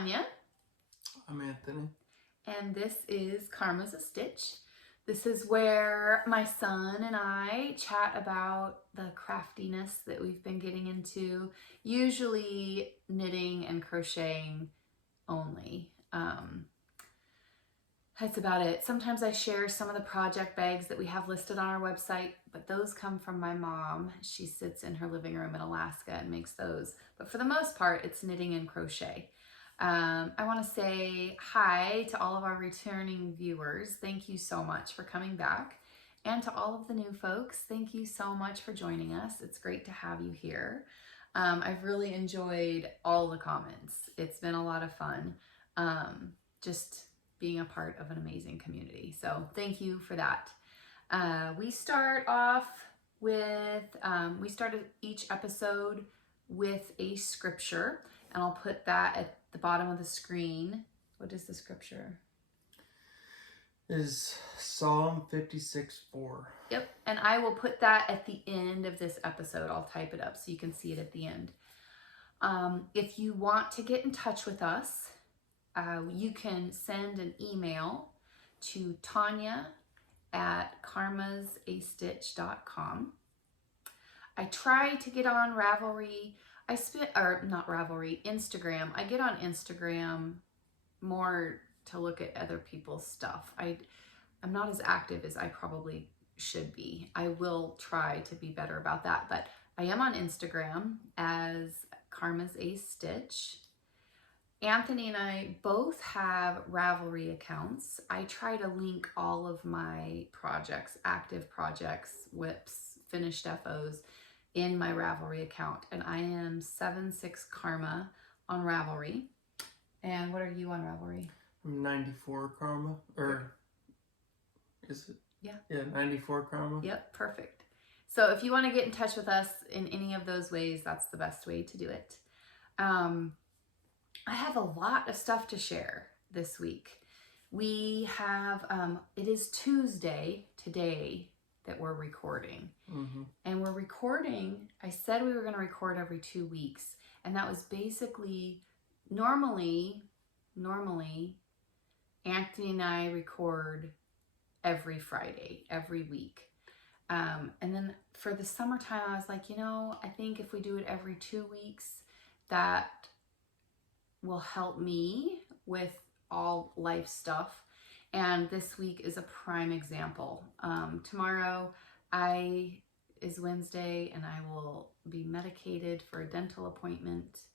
Tanya. I'm Anthony. And this is Karma's a Stitch. This is where my son and I chat about the craftiness that we've been getting into, usually knitting and crocheting only. That's about it. Sometimes I share some of the project bags that we have listed on our website, but those come from my mom. She sits in her living room in Alaska and makes those. But for the most part, it's knitting and crochet. I want to say hi to all of our returning viewers. Thank you so much for coming back. And to all of the new folks, thank you so much for joining us. It's great to have you here. I've really enjoyed all the comments. It's been a lot of fun. Just being a part of an amazing community. So thank you for that. We start off with, we started each episode with a scripture, and I'll put that at the bottom of the screen. What is the scripture? Is Psalm 56:4. Yep, and I will put that at the end of this episode. I'll type it up so you can see it at the end. If you want to get in touch with us, you can send an email to tanya@karmasastitch.com. I try to get on Ravelry. Instagram. I get on Instagram more to look at other people's stuff. I'm not as active as I probably should be. I will try to be better about that, but I am on Instagram as Karma's a Stitch. Anthony and I both have Ravelry accounts. I try to link all of my projects, active projects, whips, finished FOs in my Ravelry account. And I am 76Karma on Ravelry. And what are you on Ravelry? I'm 94Karma. Or is it? Yeah. Yeah, 94Karma. Yep, perfect. So if you want to get in touch with us in any of those ways, that's the best way to do it. I have a lot of stuff to share this week. We have, it is Tuesday today that we're recording. Mm-hmm. And we're recording, I said we were going to record every 2 weeks. And that was basically, normally, Anthony and I record every Friday, every week. And then for the summertime, I was like, I think if we do it every 2 weeks, that will help me with all life stuff. And this week is a prime example. Tomorrow is Wednesday, and I will be medicated for a dental appointment.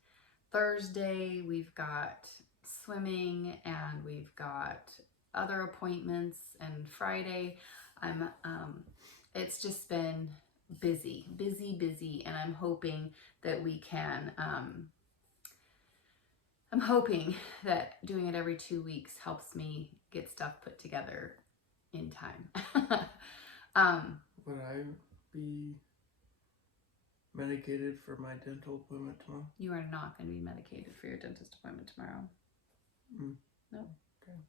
Thursday, we've got swimming, and we've got other appointments. And Friday, it's just been busy. And I'm hoping that we can, I'm hoping that doing it every 2 weeks helps me get stuff put together in time. Would I be medicated for my dental appointment tomorrow? You are not going to be medicated for your dentist appointment tomorrow. No. Okay.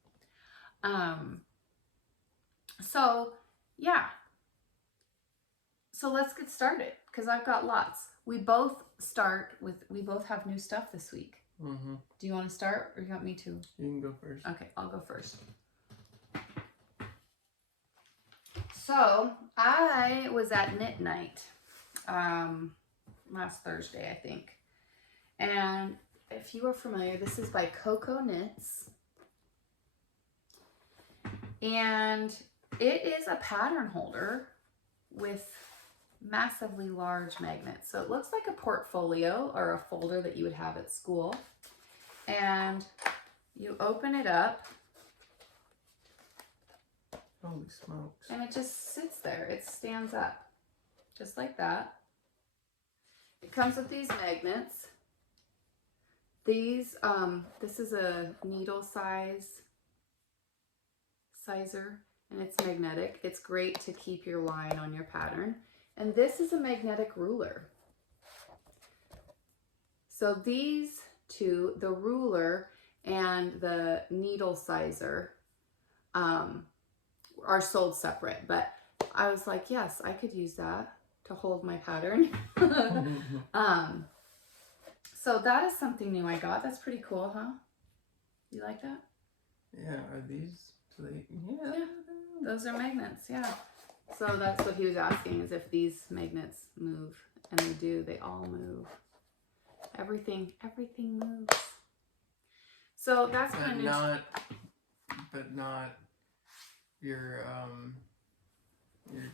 So, yeah. So let's get started, because I've got lots. We both have new stuff this week. Mm-hmm. Do you want to start, or you want me to? You can go first. Okay, I'll go first. So, I was at Knit Night last Thursday, I think. And if you are familiar, this is by Coco Knits. And it is a pattern holder with massively large magnets. So it looks like a portfolio or a folder that you would have at school. And you open it up. Holy smokes. And it just sits there. It stands up just like that. It comes with these magnets. These, this is a needle sizer, and it's magnetic. It's great to keep your line on your pattern. And this is a magnetic ruler. So these two, the ruler and the needle sizer, are sold separate, but I was like, yes, I could use that to hold my pattern. So that is something new I got. That's pretty cool, huh? You like that? Yeah, are these, do they, yeah. Yeah, those are magnets, yeah. So that's what he was asking, is if these magnets move. And they do, they all move. Everything moves. So that's kind of new. But not your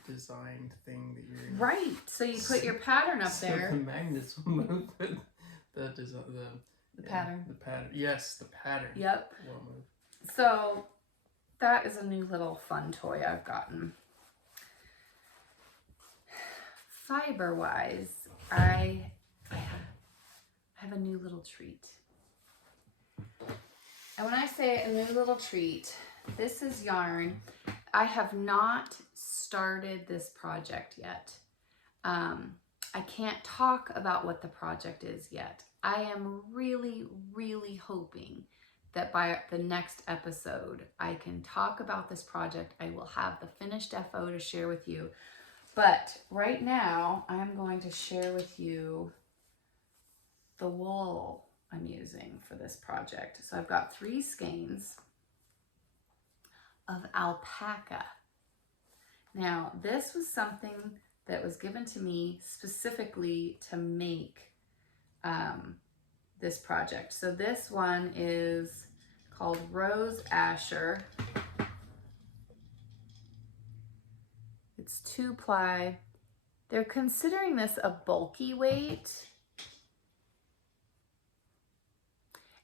designed thing that you're Right. So you put your pattern up there. The magnets will move, but the pattern. The pattern. Yes, the pattern. Yep. Will move. So that is a new little fun toy I've gotten. Fiber wise, I have a new little treat. And when I say a new little treat, this is yarn. I have not started this project yet. I can't talk about what the project is yet. I am really, really hoping that by the next episode, I can talk about this project. I will have the finished FO to share with you. But right now, I'm going to share with you the wool I'm using for this project. So I've got 3 skeins of alpaca. Now, this was something that was given to me specifically to make this project. So this one is called Rose Asher. It's 2-ply. They're considering this a bulky weight.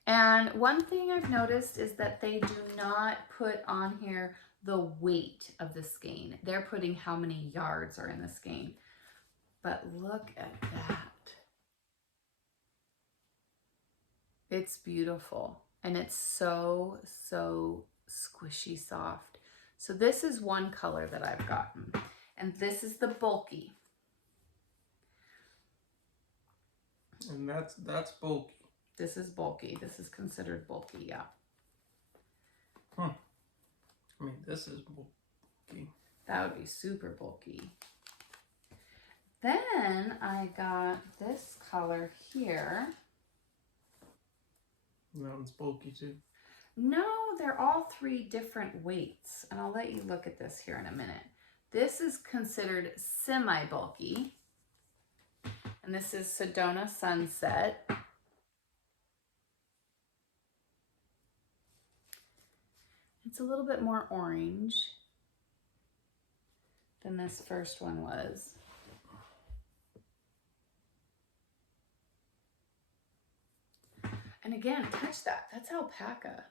And one thing I've noticed is that they do not put on here the weight of the skein. They're putting how many yards are in the skein. But look at that. It's beautiful. And it's so, so squishy soft. So this is one color that I've gotten. And this is the bulky. And that's bulky. This is bulky. This is considered bulky, yeah. I mean, this is bulky. That would be super bulky. Then I got this color here. That one's bulky too. No, they're all 3 different weights. And I'll let you look at this here in a minute. This is considered semi-bulky. And this is Sedona Sunset. It's a little bit more orange than this first one was. And again, touch that. That's alpaca.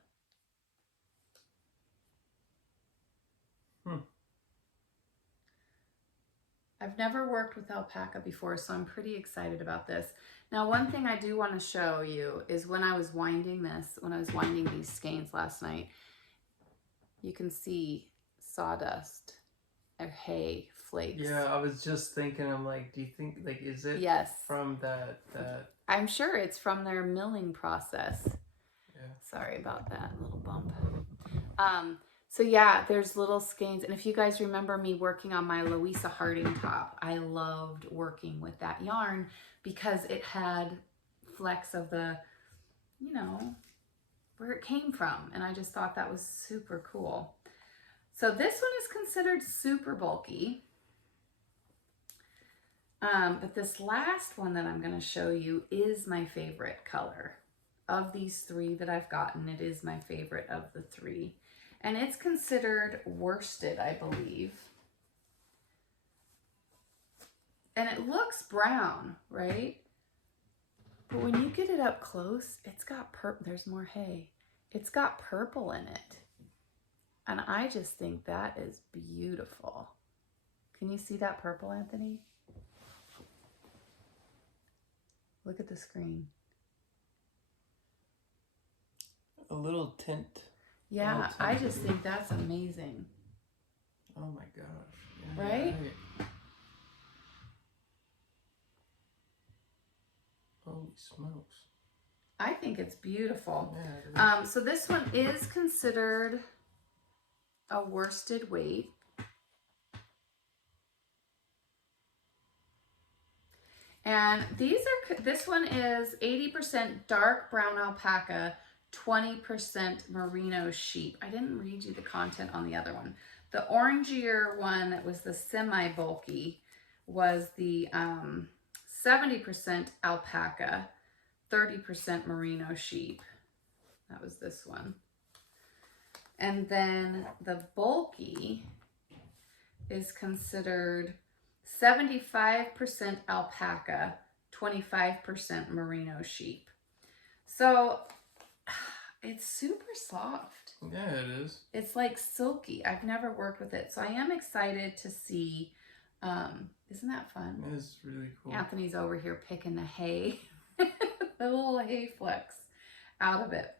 I've never worked with alpaca before, so I'm pretty excited about this. Now, one thing I do want to show you is when I was winding these skeins last night, you can see sawdust or hay flakes. Yeah, I was just thinking, I'm like, do you think, like, is it from that? I'm sure it's from their milling process. Yeah. Sorry about that little bump. So yeah, there's little skeins. And if you guys remember me working on my Louisa Harding top, I loved working with that yarn because it had flecks of the, you know, where it came from. And I just thought that was super cool. So this one is considered super bulky. But this last one that I'm going to show you is my favorite color. Of these 3 that I've gotten, it is my favorite of the 3. And it's considered worsted, I believe. And it looks brown, right? But when you get it up close, it's got purple. There's more hay. It's got purple in it. And I just think that is beautiful. Can you see that purple, Anthony? Look at the screen. A little tint. Yeah, I just think that's amazing. Oh my gosh. Yeah, right? Holy smokes. I think it's beautiful. Yeah, so this one is considered a worsted weight. And this one is 80% dark brown alpaca, 20% merino sheep. I didn't read you the content on the other one. The orangier one that was the semi-bulky was the 70% alpaca, 30% merino sheep. That was this one. And then the bulky is considered 75% alpaca, 25% merino sheep. So it's super soft. Yeah, it is. It's like silky. I've never worked with it. So I am excited to see. Isn't that fun? It is really cool. Anthony's over here picking the hay, the little hay flecks out of it.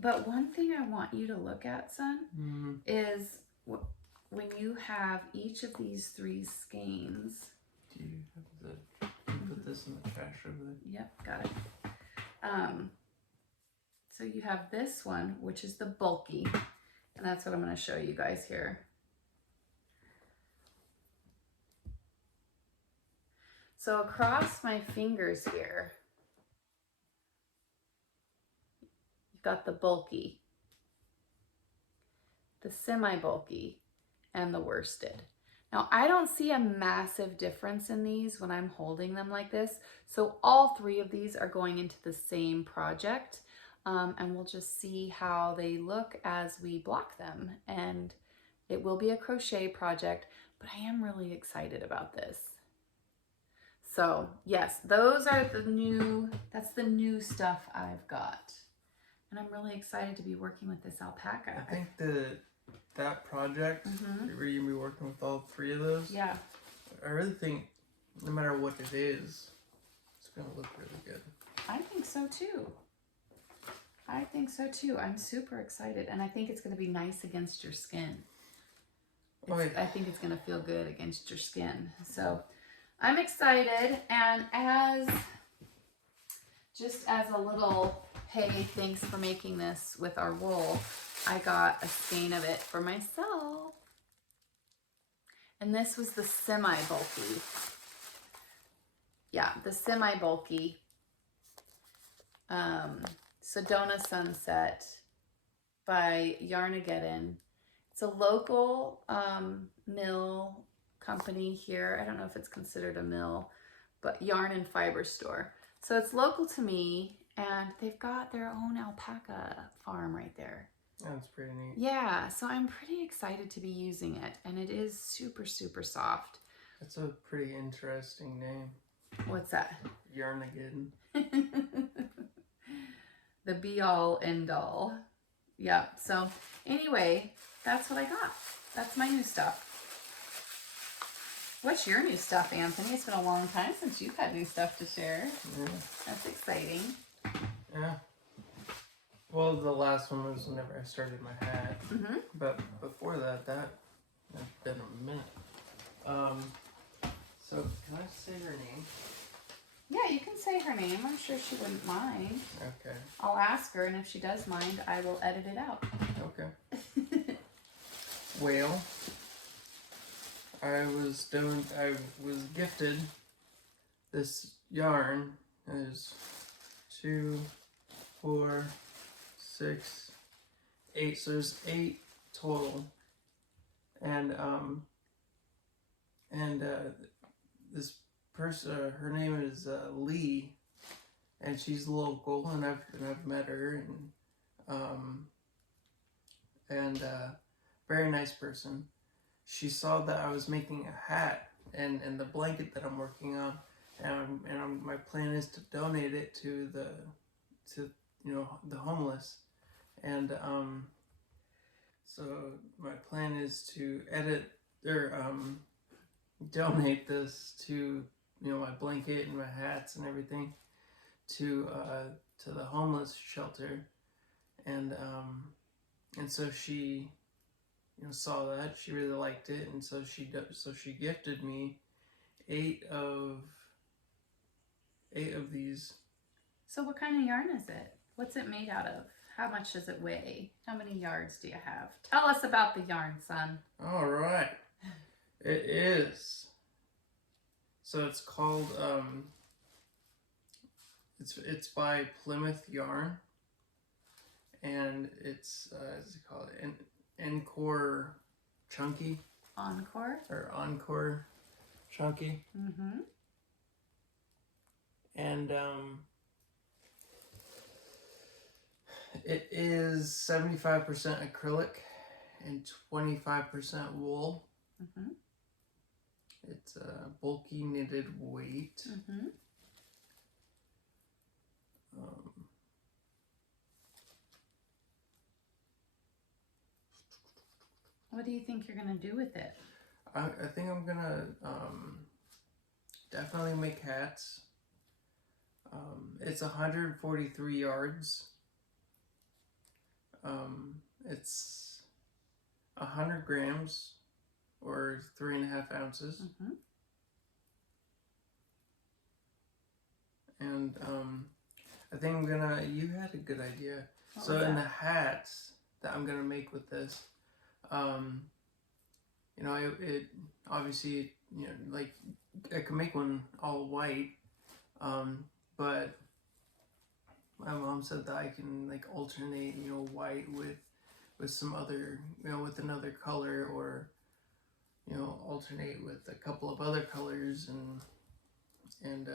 But one thing I want you to look at, son, is when you have each of these 3 skeins. Do you have put this in the trash over there? Yep, got it. So you have this one, which is the bulky, and that's what I'm going to show you guys here. So across my fingers here, you've got the bulky, the semi-bulky, and the worsted. Now, I don't see a massive difference in these when I'm holding them like this. So all 3 of these are going into the same project, and we'll just see how they look as we block them. And it will be a crochet project, but I am really excited about this. So yes, those are that's the new stuff I've got. And I'm really excited to be working with this alpaca. I think that project, where you're going to be working with all 3 of those, yeah, I really think no matter what it is, it's going to look really good. I think so too. I think so too. I'm super excited, and I think it's going to be nice against your skin. I think it's going to feel good against your skin. So I'm excited, and just as a little, hey, thanks for making this with our wool, I got a skein of it for myself. And this was the semi-bulky. Yeah, the semi-bulky Sedona Sunset by Yarnageddon. It's a local mill company here. I don't know if it's considered a mill, but yarn and fiber store. So it's local to me, and they've got their own alpaca farm right there. That's pretty neat. Yeah, so I'm pretty excited to be using it, and it is super, super soft. That's a pretty interesting name. What's that? Yarnageddon. The be-all, end-all. Yeah, so anyway, that's what I got. That's my new stuff. What's your new stuff, Anthony? It's been a long time since you've had new stuff to share. Yeah. That's exciting. Yeah. Well, the last one was whenever I started my hat. But before that had been a minute. So can I say her name? Yeah, you can say her name. I'm sure she wouldn't mind. Okay. I'll ask her, and if she does mind, I will edit it out. Okay. Whale. I was gifted this yarn. There's 2, 4, 6, 8. So there's 8 total. And this person, her name is Lee, and she's local, and I've met her, and very nice person. She saw that I was making a hat and the blanket that I'm working on, and my plan is to donate it to the homeless, and so my plan is to donate this to my blanket and my hats and everything to the homeless shelter, and so she saw that, she really liked it, and so she gifted me 8 of these. So what kind of yarn is it? What's it made out of? How much does it weigh? How many yards do you have? Tell us about the yarn, son. All right. It is. So it's called It's by Plymouth Yarn, and it's what's it called? Encore Chunky. Encore. Or Encore Chunky. Mm-hmm. And it is 75% acrylic and 25% wool. Mm-hmm. It's a bulky knitted weight. Mm-hmm. What do you think you're gonna do with it? I think I'm gonna definitely make hats. It's 143 yards. It's 100 grams or 3.5 ounces. Mm-hmm. And I think I'm gonna. You had a good idea. What So was in that? the hats that I'm gonna make with this, you know, it obviously, you know, like I can make one all white, but my mom said that I can like alternate, you know, white with some other, you know, with another color, or you know, alternate with a couple of other colors, and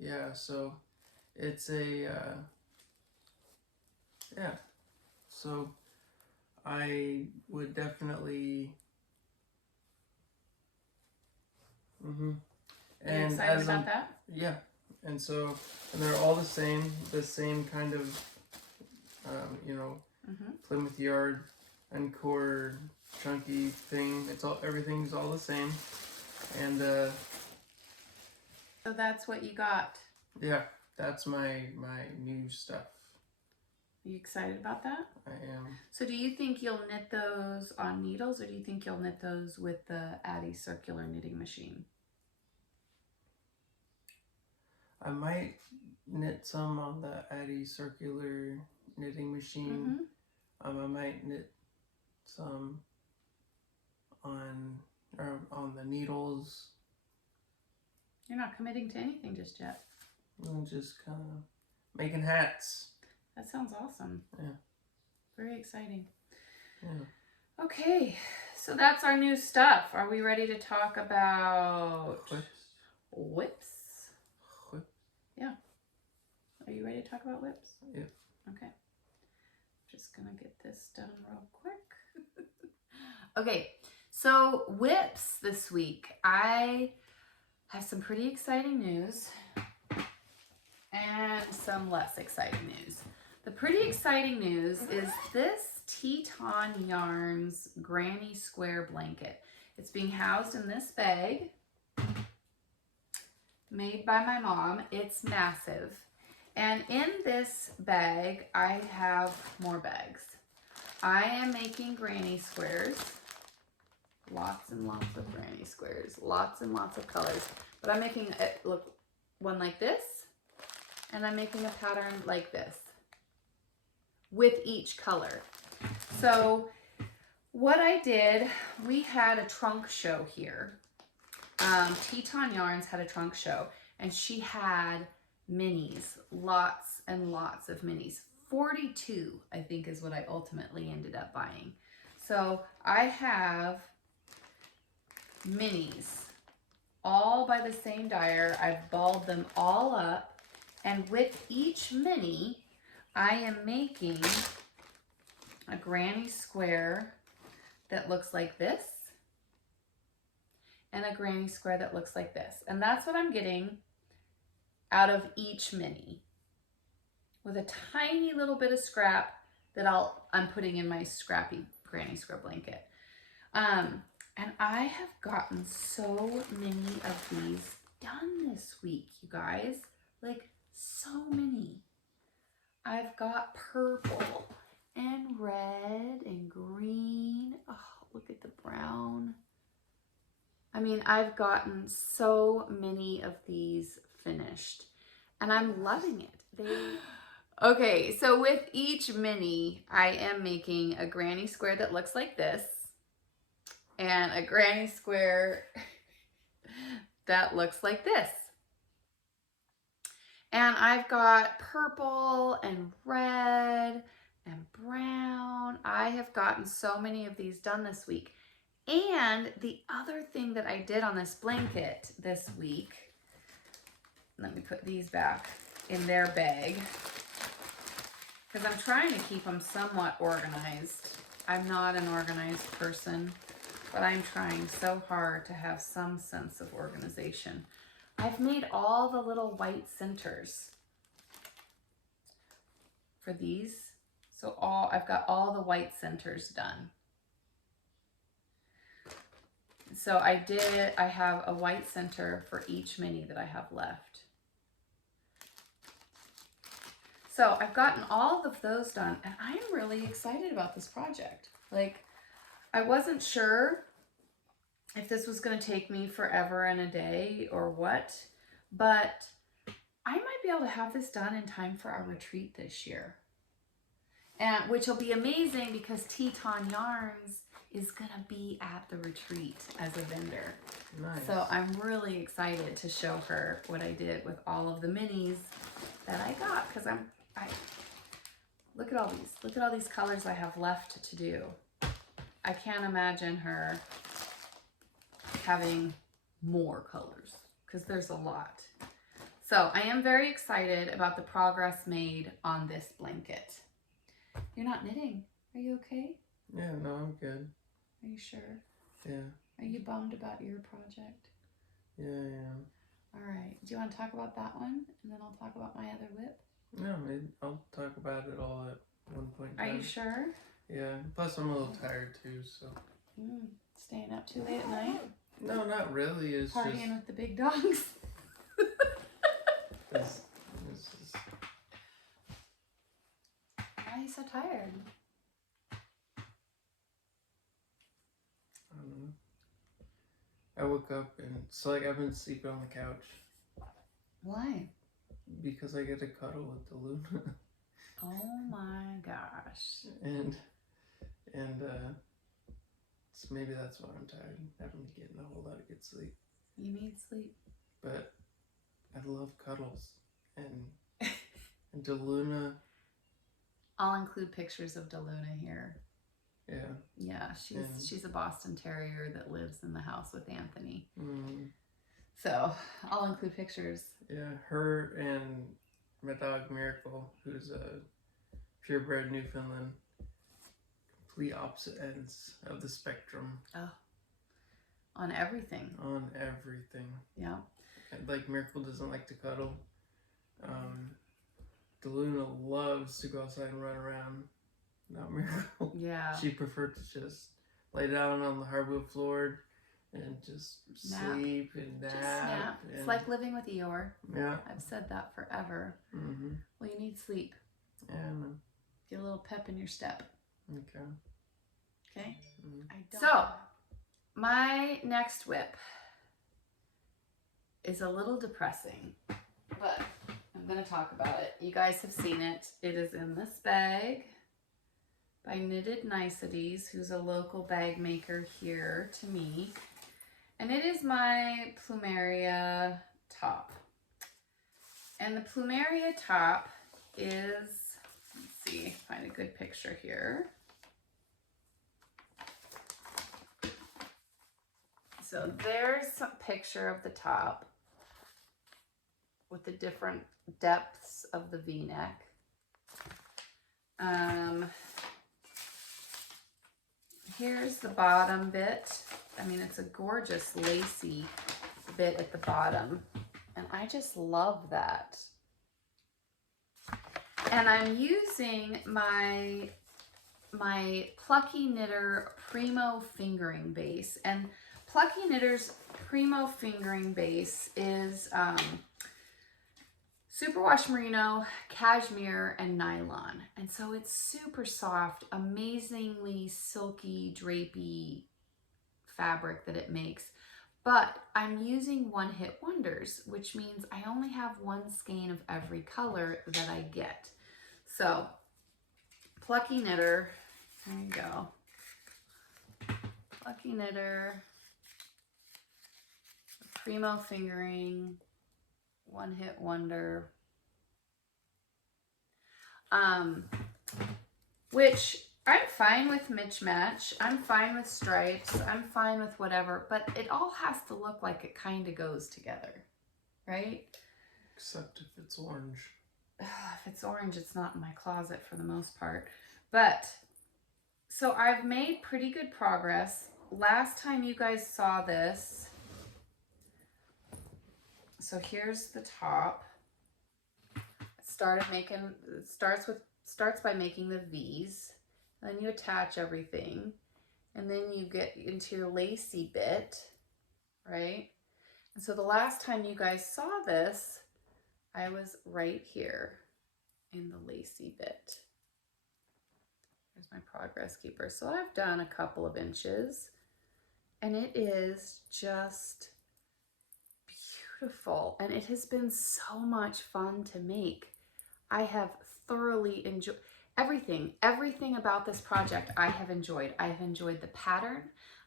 yeah, so it's a yeah, so I would definitely Are you and excited as about that? yeah, and so and they're all the same kind of you know, Mm-hmm. Plymouth Yard Encore Chunky thing. It's all, everything's all the same, and So that's what you got. yeah, that's my new stuff. Are you excited about that? I am. So do you think you'll knit those on needles, or do you think you'll knit those with the Addy circular knitting machine? I might knit some on the Addy circular knitting machine. Mm-hmm. I might knit some on the needles. You're not committing to anything just yet. I'm just kind of making hats. That sounds awesome. Yeah. Very exciting. Yeah. Okay, so that's our new stuff. Are we ready to talk about whips? Yeah. Are you ready to talk about whips? Yep. Okay. Just gonna get this done real quick. Okay, so whips this week. I have some pretty exciting news and some less exciting news. The pretty exciting news is this Teton Yarns Granny Square blanket. It's being housed in this bag made by my mom. It's massive. And in this bag, I have more bags. I am making granny squares. Lots and lots of granny squares. Lots and lots of colors. But I'm making one like this. And I'm making a pattern like this with each color. So what I did, we had a trunk show here. Teton Yarns had a trunk show, and she had minis, lots and lots of minis. 42, I think, is what I ultimately ended up buying. So I have minis, all by the same dyer. I've balled them all up, and with each mini, I am making a granny square that looks like this, and a granny square that looks like this. And that's what I'm getting out of each mini, with a tiny little bit of scrap that I'm putting in my scrappy granny square blanket. And I have gotten so many of these done this week, you guys. Like, so many. I've got purple and red and green. Oh, look at the brown. I mean, I've gotten so many of these finished, and I'm loving it. Okay, so with each mini, I am making a granny square that looks like this, and a granny square that looks like this. And I've got purple and red and brown. I have gotten so many of these done this week. And the other thing that I did on this blanket this week, let me put these back in their bag, because I'm trying to keep them somewhat organized. I'm not an organized person, but I'm trying so hard to have some sense of organization. I've made all the little white centers for these. So I've got all the white centers done. So I have a white center for each mini that I have left. So I've gotten all of those done, and I am really excited about this project. Like, I wasn't sure if this was going to take me forever and a day or what, but I might be able to have this done in time for our retreat this year. And which will be amazing because Teton Yarns is going to be at the retreat as a vendor. Nice. So I'm really excited to show her what I did with all of the minis that I got, because I look at all these. Look at all these colors I have left to do. I can't imagine her having more colors because there's a lot. So I am very excited about the progress made on this blanket. You're not knitting. Are you okay? Yeah, no, I'm good. Are you sure? Yeah. Are you bummed about your project? Yeah, yeah. All right. Do you want to talk about that one, and then I'll talk about my other whip? No, maybe I'll talk about it all at one point in Are time. you sure? Yeah. Plus, I'm a little tired too, so. Staying up too late at night? No, not really. It's Partying just. with the big dogs? It's Why are you so tired? I don't know. I woke up and it's like I've been sleeping on the couch. Why? Because I get to cuddle with the Luna. Oh my gosh. and so maybe that's why I'm tired. I haven't been getting a whole lot of good sleep. You need sleep. But I love cuddles. And DeLuna. I'll include pictures of DeLuna here. Yeah. Yeah, she's a Boston Terrier that lives in the house with Anthony. So I'll include pictures. Yeah, her and my dog Miracle, who's a purebred Newfoundland, complete opposite ends of the spectrum. Oh, on everything. On everything. Yeah. Like Miracle doesn't like to cuddle. DeLuna loves to go outside and run around. Not Miracle. Yeah. She preferred to just lay down on the hardwood floor and just sleep and nap. Just nap. It's like living with Eeyore. Yeah. I've said that forever. Well, you need sleep. Yeah, man. Get a little pep in your step. Okay. Okay? So, my next whip is a little depressing, but I'm going to talk about it. You guys have seen it. It is in this bag by Knitted Niceties, who's a local bag maker here to me. And it is my Plumeria top. And the Plumeria top is, let's see, find a good picture here. So there's a picture of the top with the different depths of the V-neck. Here's the bottom bit. I mean, it's a gorgeous lacy bit at the bottom, and I just love that. And I'm using my Plucky Knitter Primo fingering base, and Plucky Knitter's Primo fingering base is superwash merino, cashmere, and nylon. And so it's super soft, amazingly silky, drapey fabric that it makes. But I'm using one hit wonders, which means I only have one skein of every color that I get. So Plucky Knitter, there you go. Plucky Knitter, Primo fingering, one hit wonder, Which I'm fine with mismatch. I'm fine with stripes. I'm fine with whatever, but it all has to look like it kind of goes together, right? Except if it's orange. If it's orange, it's not in my closet for the most part. But, so I've made pretty good progress. Last time you guys saw this, so here's the top. It starts by making the V's. Then you attach everything. And then you get into your lacy bit, right? And so the last time you guys saw this, I was right here in the lacy bit. Here's my progress keeper. So I've done a couple of inches, and it is just beautiful. And it has been so much fun to make. I have thoroughly enjoyed everything about this project. I have enjoyed the pattern.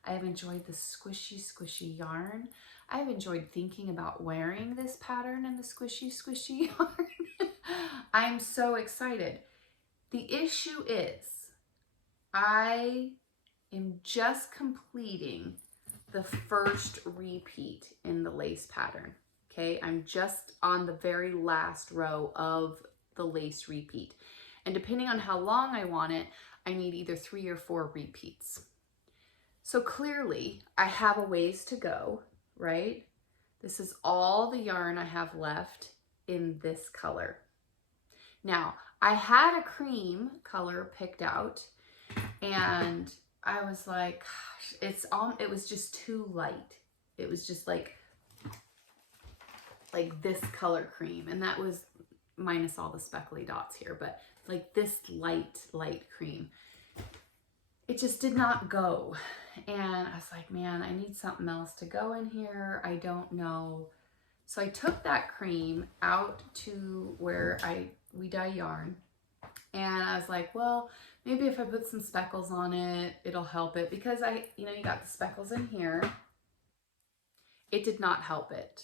I have enjoyed the squishy yarn. I have enjoyed thinking about wearing this pattern and the squishy yarn. I'm so excited. The issue is I am just completing the first repeat in the lace pattern. Okay, I'm just on the very last row of the lace repeat. And depending on how long I want it, I need either 3 or 4 repeats. So clearly I have a ways to go, right? This is all the yarn I have left in this color. Now, I had a cream color picked out, and I was like, gosh, it was just too light. It was just like this color cream, and that was minus all the speckly dots here, but like this light cream. It just did not go. And I was like, man, I need something else to go in here. I don't know. So I took that cream out to where we dye yarn. And I was like, well, maybe if I put some speckles on it, it'll help it. Because you got the speckles in here. It did not help it.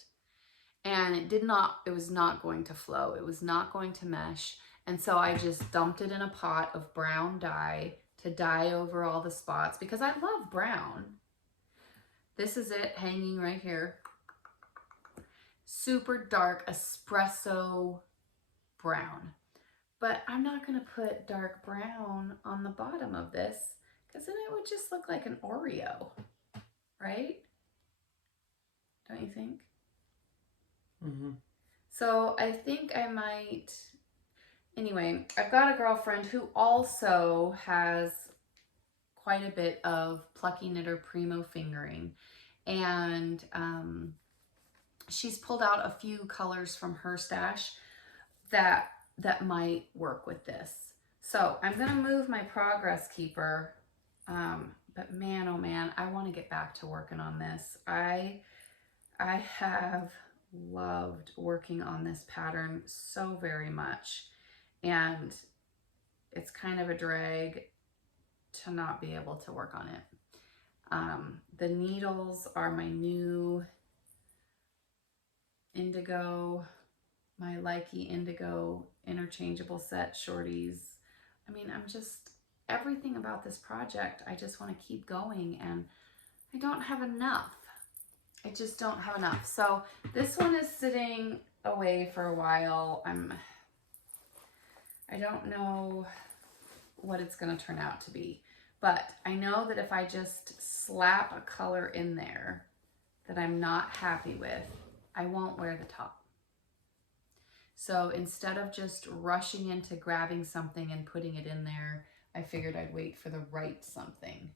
And it was not going to flow. It was not going to mesh. And so I just dumped it in a pot of brown dye to dye over all the spots because I love brown. This is it hanging right here. Super dark espresso brown. But I'm not going to put dark brown on the bottom of this because then it would just look like an Oreo, right? Don't you think? Mm-hmm. So I think I might, anyway, I've got a girlfriend who also has quite a bit of Plucky Knitter Primo fingering, and she's pulled out a few colors from her stash that might work with this. So I'm gonna move my progress keeper, but man, oh man, I want to get back to working on this. I have loved working on this pattern so very much, and it's kind of a drag to not be able to work on it. The needles are my new indigo, my Likey indigo interchangeable set shorties. I mean, everything about this project, I just want to keep going, and I don't have enough. I just don't have enough. So this one is sitting away for a while. I don't know what it's going to turn out to be, but I know that if I just slap a color in there that I'm not happy with, I won't wear the top. So instead of just rushing into grabbing something and putting it in there, I figured I'd wait for the right something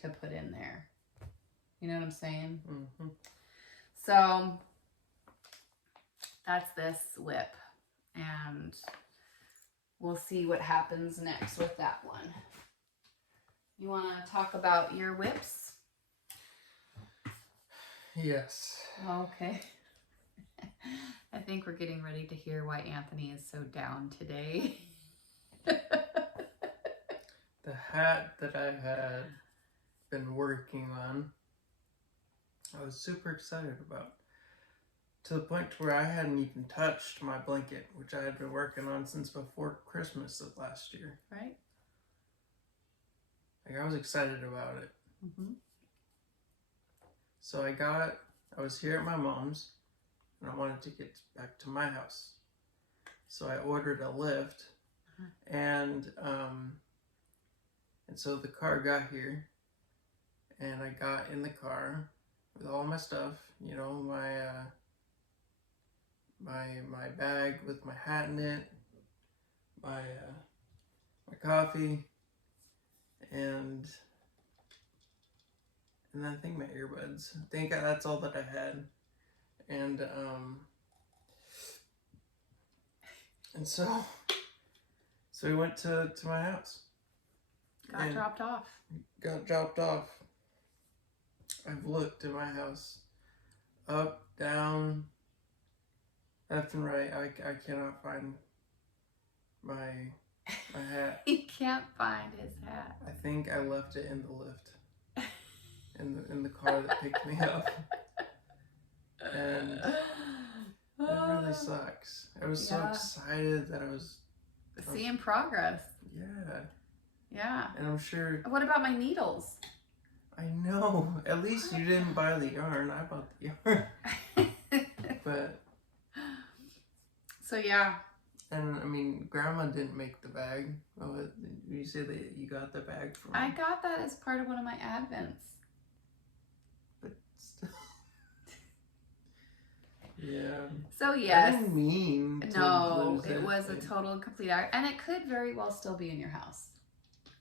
to put in there. You know what I'm saying? Mm-hmm. So that's this whip, and we'll see what happens next with that one. You want to talk about your whips? Yes. Okay. I think we're getting ready to hear why Anthony is so down today. The hat that I had been working on, I was super excited about. to the point where I hadn't even touched my blanket, which I had been working on since before Christmas of last year. Right. Like, I was excited about it. Mm-hmm. So I was here at my mom's, and I wanted to get back to my house. So I ordered a lift, and so the car got here, and I got in the car with all my stuff, you know, my bag with my hat in it, my coffee, and I think my earbuds. I think that's all that I had, and so we went to my house. Got dropped off. Got dropped off. I've looked at my house, up, down, left and right. I cannot find my hat. He can't find his hat. I think I left it in the lift, in the car that picked me up, and it really sucks. I was so excited that I was seeing progress. Yeah. Yeah. And I'm sure. What about my needles? I know. At least you didn't buy the yarn. I bought the yarn. But. So yeah. And I mean, Grandma didn't make the bag. Oh, you say that you got the bag from? I got that as part of one of my advents. But still. Yeah. So yes. I didn't mean to No, lose it was a total and complete error, and it could very well still be in your house.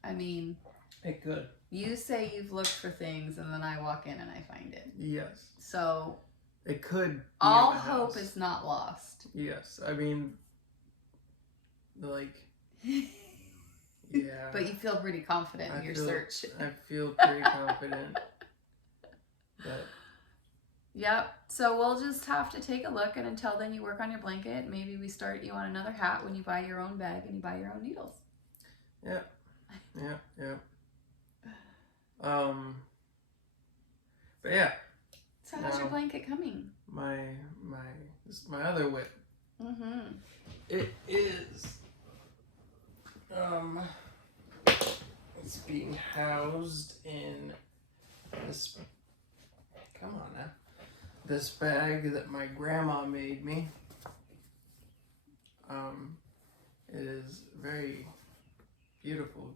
I mean, it could. You say you've looked for things, and then I walk in and I find it. Yes. So it could. All hope is not lost. Yes, I mean, like, yeah. But you feel pretty confident in your search. I feel pretty confident. But. Yep. So we'll just have to take a look, and until then, you work on your blanket. Maybe we start you on another hat when you buy your own bag and you buy your own needles. Yep. Yep. But yeah. So how's your blanket coming? This is my other whip. Mm-hmm. It is. It's being housed in this. Come on now. This bag that my grandma made me. It is very beautiful.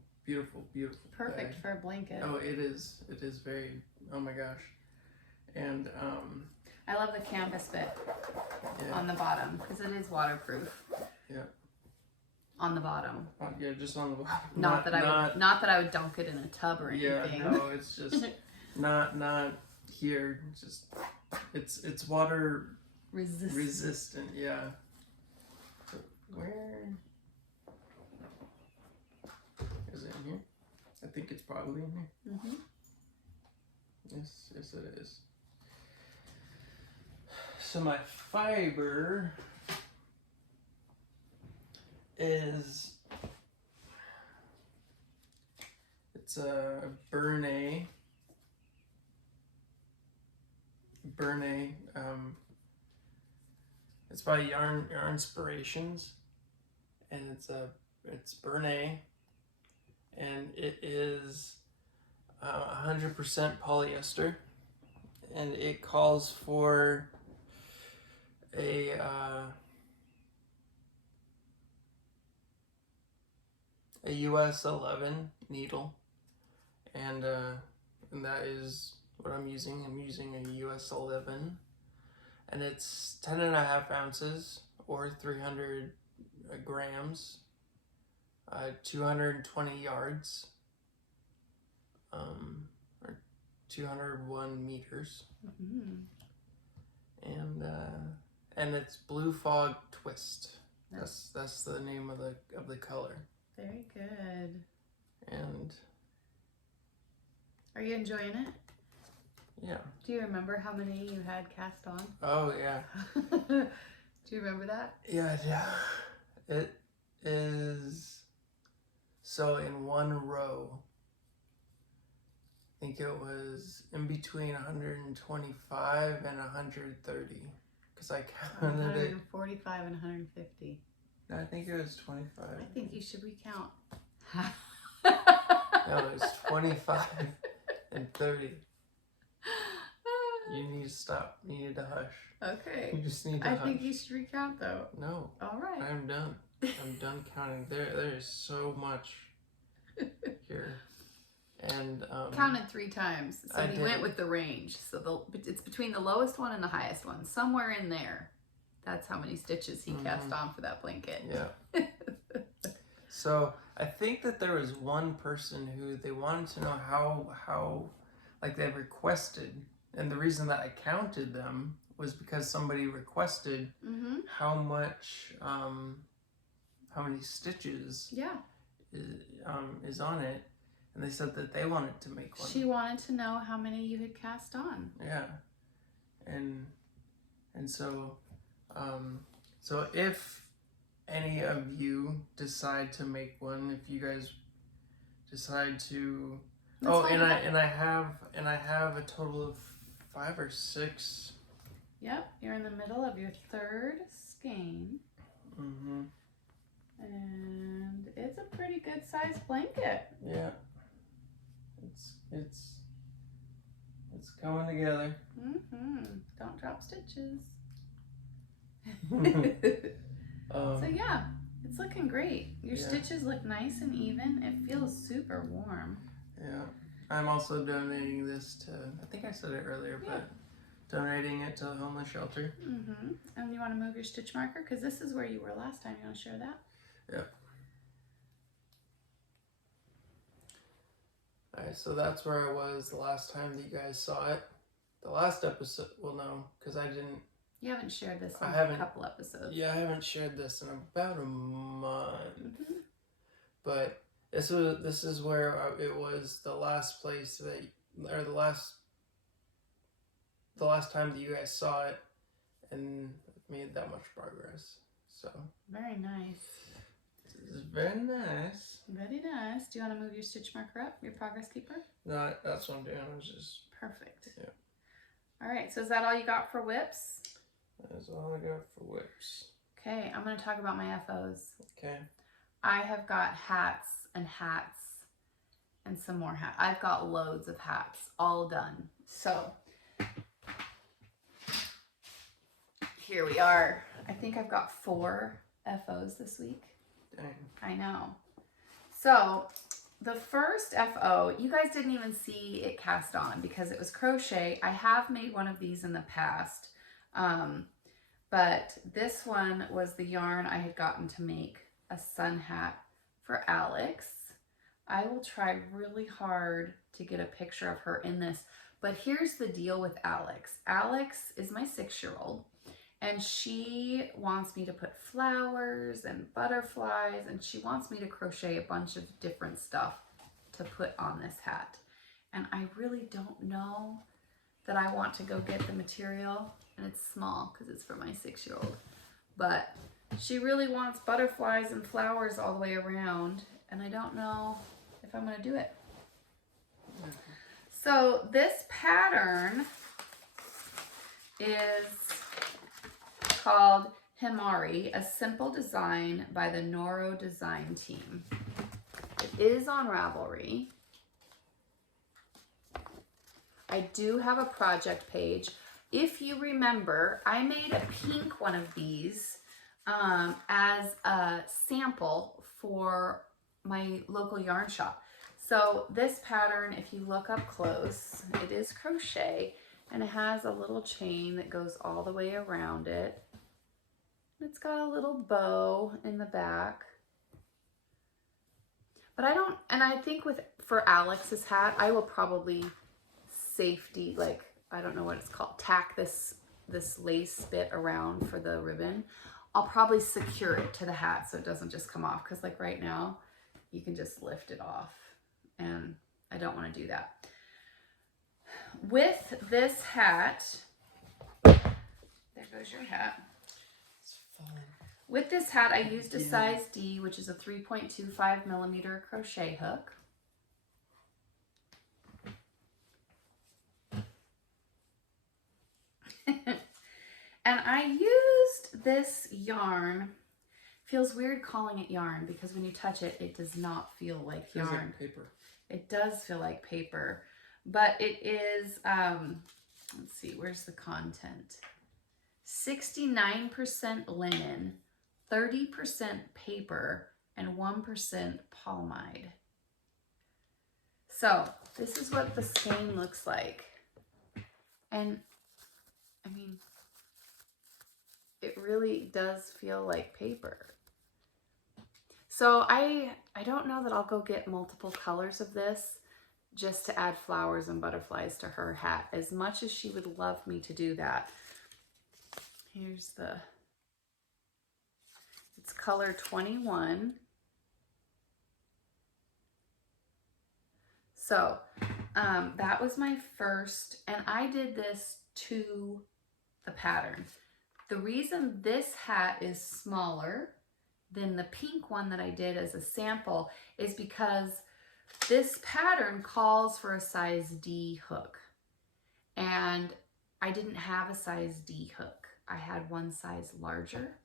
Perfect bag. for a blanket. Oh, it is. It is very. Oh my gosh. And I love the canvas bit on the bottom because it is waterproof. Yeah. On the bottom. Yeah, just on the bottom. Not that I would dunk it in a tub or anything. Yeah, no, it's just not here. It's water resistant. Yeah. So where is it in here? I think it's probably in here. Mm-hmm. Yes, it is. So my fiber is it's a Bernay. It's by Yarn Inspirations, and it's Bernay, and it is 100% polyester, and it calls for a US 11 needle, and that is what I'm using. I'm using a US 11, and it's 10.5 ounces or 300 grams, 220 yards, or 201 meters, and it's Blue Fog Twist. That's the name of the color. Very good. And are you enjoying it? Yeah. Do you remember how many you had cast on? Oh yeah. Do you remember that? Yeah. It is. So in one row, I think it was in between 125 and 130. because I counted it. 145 and 150. No, I think it was 25. I think you should recount. No, it was 25 and 30. You need to stop. You need to hush. Okay. You just need to hush. I think you should recount though. No. All right. I'm done. I'm done counting. There is so much here. And counted 3 times. So I he went with the range. So it's between the lowest one and the highest one. Somewhere in there. That's how many stitches he cast on for that blanket. Yeah. So I think that there was one person who they wanted to know how like they requested, and the reason that I counted them was because somebody requested how much how many stitches is on it, and they said that they wanted to make one. She wanted to know how many you had cast on. Yeah. And so so if any of you decide to make one, if you guys decide to I have a total of 5 or 6. Yep, you're in the middle of your 3rd skein. And it's a pretty good sized blanket. Yeah. It's coming together. Don't drop stitches. So yeah, it's looking great. Your stitches look nice and even. It feels super warm. Yeah. I'm also donating this to, I think I said it earlier, but donating it to a homeless shelter. And you want to move your stitch marker? Because this is where you were last time. You want to share that? Yep. Alright, so that's where I was the last time that you guys saw it. The last episode, well no, because I didn't. You haven't shared this in a couple episodes. Yeah, I haven't shared this in about a month. But this is where it was the last place that, or the last time that you guys saw it, and made that much progress. So very nice. This is very nice. Very nice. Do you want to move your stitch marker up, your progress keeper? No, that's what I'm doing. I was just perfect. Yeah. All right. So is that all you got for whips? That's all I got for whips. Okay, I'm going to talk about my FOs. Okay. I have got hats and some more hats. I've got loads of hats all done. So here we are. I think I've got 4 FOs this week. Dang. I know. So the first FO, you guys didn't even see it cast on because it was crochet. I have made one of these in the past. But this one was the yarn I had gotten to make a sun hat for Alex. I will try really hard to get a picture of her in this, but here's the deal with Alex. Alex is my 6-year-old, and she wants me to put flowers and butterflies, and she wants me to crochet a bunch of different stuff to put on this hat. And I really don't know that I want to go get the material. And it's small because it's for my 6-year-old. But she really wants butterflies and flowers all the way around. And I don't know if I'm going to do it. So this pattern is called Himari, a simple design by the Noro design team. It is on Ravelry. I do have a project page. If you remember, I made a pink one of these as a sample for my local yarn shop. So this pattern, if you look up close, it is crochet, and it has a little chain that goes all the way around it. It's got a little bow in the back. But I think for Alex's hat, I will probably I don't know what it's called, tack this lace bit around for the ribbon. I'll probably secure it to the hat so it doesn't just come off, because like right now you can just lift it off, and I don't want to do that. With this hat, there goes your hat. It's fun. With this hat, I used a size D, which is a 3.25 millimeter crochet hook. And I used this yarn. Feels weird calling it yarn because when you touch it, it does not feel like Feels yarn. like paper. It does feel like paper, but it is, let's see, where's the content? 69% linen, 30% paper, and 1% polyamide. So this is what the skein looks like. And I mean, it really does feel like paper. So I don't know that I'll go get multiple colors of this just to add flowers and butterflies to her hat, as much as she would love me to do that. Here's it's color 21. So that was my first, and I did this to the pattern. The reason this hat is smaller than the pink one that I did as a sample is because this pattern calls for a size D hook. And I didn't have a size D hook. I had one size larger.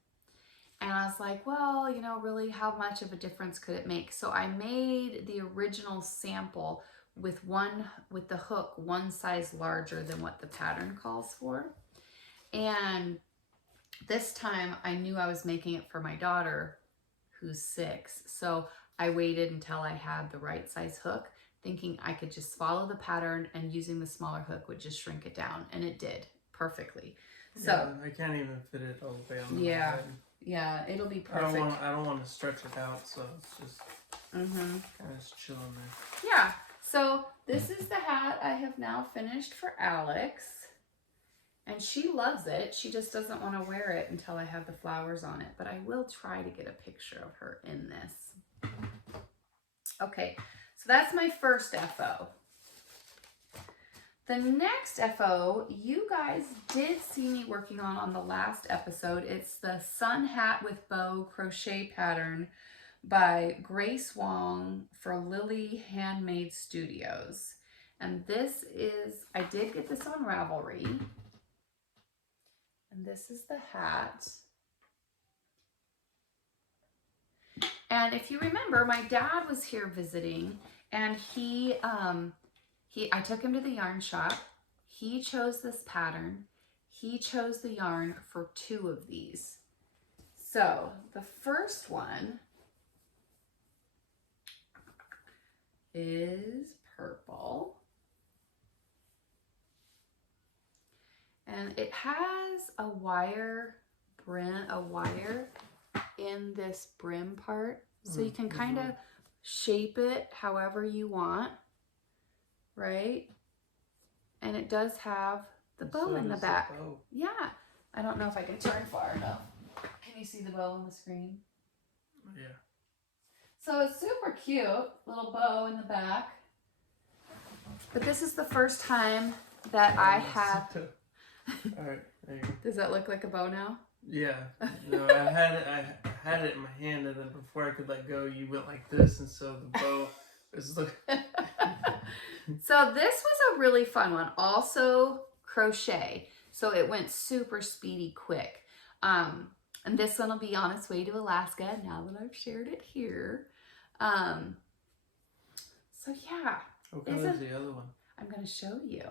And I was like, well, you know, really, how much of a difference could it make? So I made the original sample with the hook one size larger than what the pattern calls for. And this time I knew I was making it for my daughter who's 6. So I waited until I had the right size hook, thinking I could just follow the pattern and using the smaller hook would just shrink it down. And it did perfectly. So yeah, I can't even fit it all the way on the head. Yeah, it'll be perfect. I don't want to stretch it out, so it's just kind of just chilling there. Yeah, so this is the hat I have now finished for Alex. And she loves it. She just doesn't want to wear it until I have the flowers on it. But I will try to get a picture of her in this. Okay, so that's my first FO. The next FO, you guys did see me working on the last episode. It's the Sun Hat with Bow crochet pattern by Grace Wong for Lily Handmade Studios. And this is, I did get this on Ravelry. And this is the hat. And if you remember, my dad was here visiting, and I took him to the yarn shop. He chose this pattern. He chose the yarn for 2 of these. So the first one is purple. And it has a wire in this brim part. So you can kind of shape it however you want, right? And it does have the bow in the back. Yeah. I don't know if I can turn far enough. Can you see the bow on the screen? Yeah. So it's super cute, little bow in the back. But this is the first time that I have... All right, there you go. Does that look like a bow now? Yeah. No, I had it in my hand, and then before I could let go, you went like this, and so the bow is looking. So this was a really fun one. Also crochet. So it went super speedy quick. And this one will be on its way to Alaska now that I've shared it here. So yeah. What color is the other one? I'm going to show you.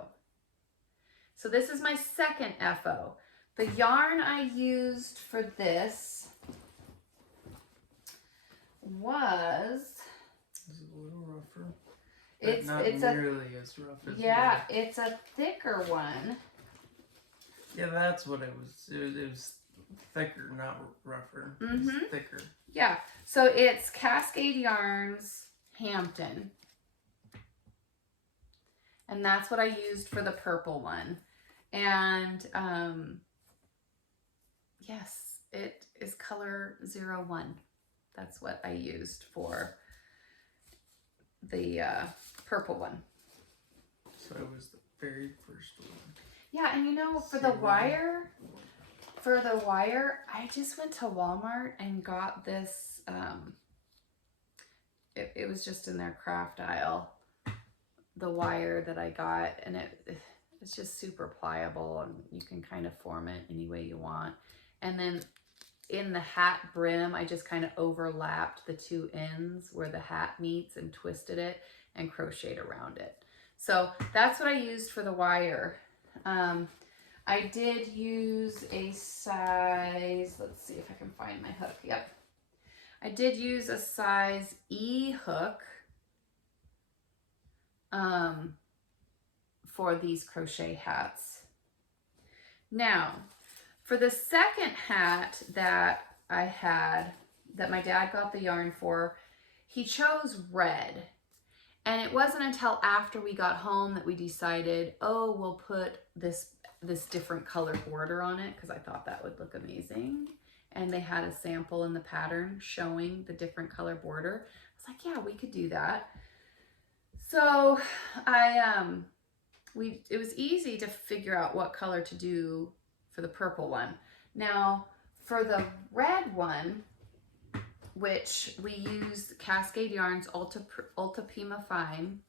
So this is my second FO. The yarn I used for this was... It's a little rougher. It's nearly as rough as it's a thicker one. Yeah, that's what it was. It was thicker, not rougher. It was thicker. Yeah, so it's Cascade Yarns Hampton. And that's what I used for the purple one. And yes, it is color 01. That's what I used for the purple one. So it was the very first one. Yeah, and you know, for the wire, I just went to Walmart and got this, it was just in their craft aisle, the wire that I got, and It's just super pliable, and you can kind of form it any way you want. And then in the hat brim, I just kind of overlapped the two ends where the hat meets and twisted it and crocheted around it. So that's what I used for the wire. I did use a size, let's see if I can find my hook. Yep. I did use a size E hook for these crochet hats. Now, for the second hat that I had, that my dad got the yarn for, he chose red. And it wasn't until after we got home that we decided, oh, we'll put this different color border on it, because I thought that would look amazing. And they had a sample in the pattern showing the different color border. I was like, yeah, we could do that. So it was easy to figure out what color to do for the purple one. Now, for the red one, which we use Cascade Yarns Ultra Pima Fine.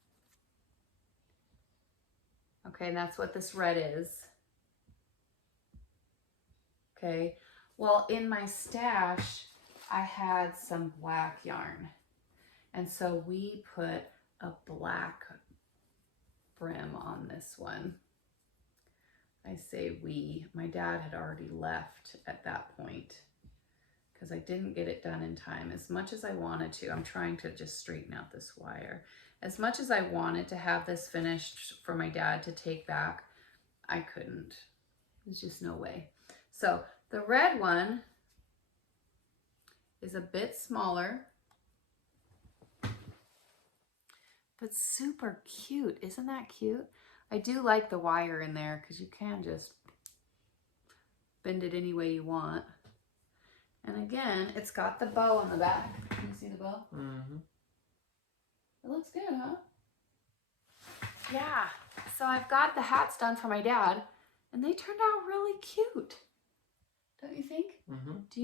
Okay, and that's what this red is. Okay, well, in my stash, I had some black yarn. And so we put a black brim on this one. I say we. My dad had already left at that point because I didn't get it done in time. As much as I wanted to, I'm trying to just straighten out this wire. As much as I wanted to have this finished for my dad to take back, I couldn't. There's just no way. So the red one is a bit smaller, but super cute. Isn't that cute? I do like the wire in there because you can just bend it any way you want. And again, it's got the bow on the back. Can you see the bow? Mm-hmm. It looks good, huh? Yeah. So I've got the hats done for my dad, and they turned out really cute. Don't you think? Mm-hmm. Do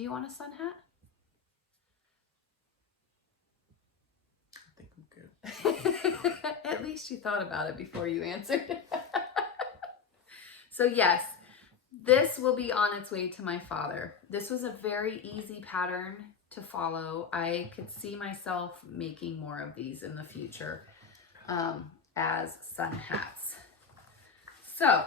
you want a sun hat? I think I'm good. At least you thought about it before you answered. So yes, this will be on its way to my father. This was a very easy pattern to follow. I could see myself making more of these in the future as sun hats. So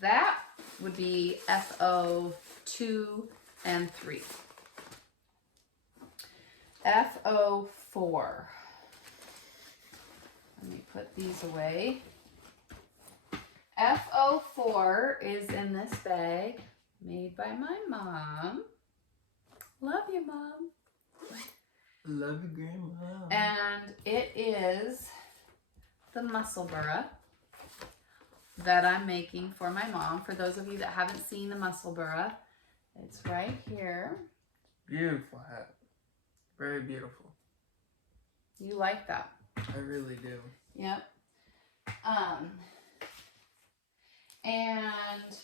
that would be FO2 and 3. FO4. Let me put these away. FO4 is in this bag made by my mom. Love you, Mom. Love you, Grandma. And it is the muscle burra that I'm making for my mom. For those of you that haven't seen the muscle burra, it's right here. Beautiful hat. Very beautiful. You like that? I really do. Yep. And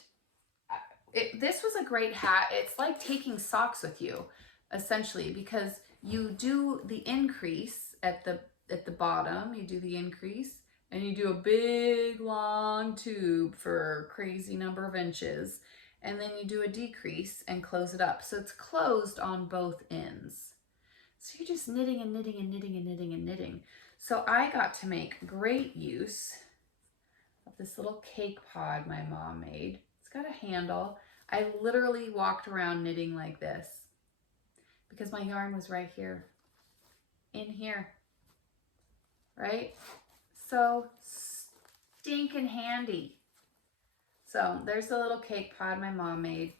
this was a great hat. It's like taking socks with you, essentially, because you do the increase at the bottom. You do the increase, and you do a big long tube for a crazy number of inches, and then you do a decrease and close it up. So it's closed on both ends. So you're just knitting and knitting and knitting and knitting and knitting. So I got to make great use of this little cake pod my mom made. It's got a handle. I literally walked around knitting like this because my yarn was right here, in here, right? So stinking handy. So there's the little cake pod my mom made.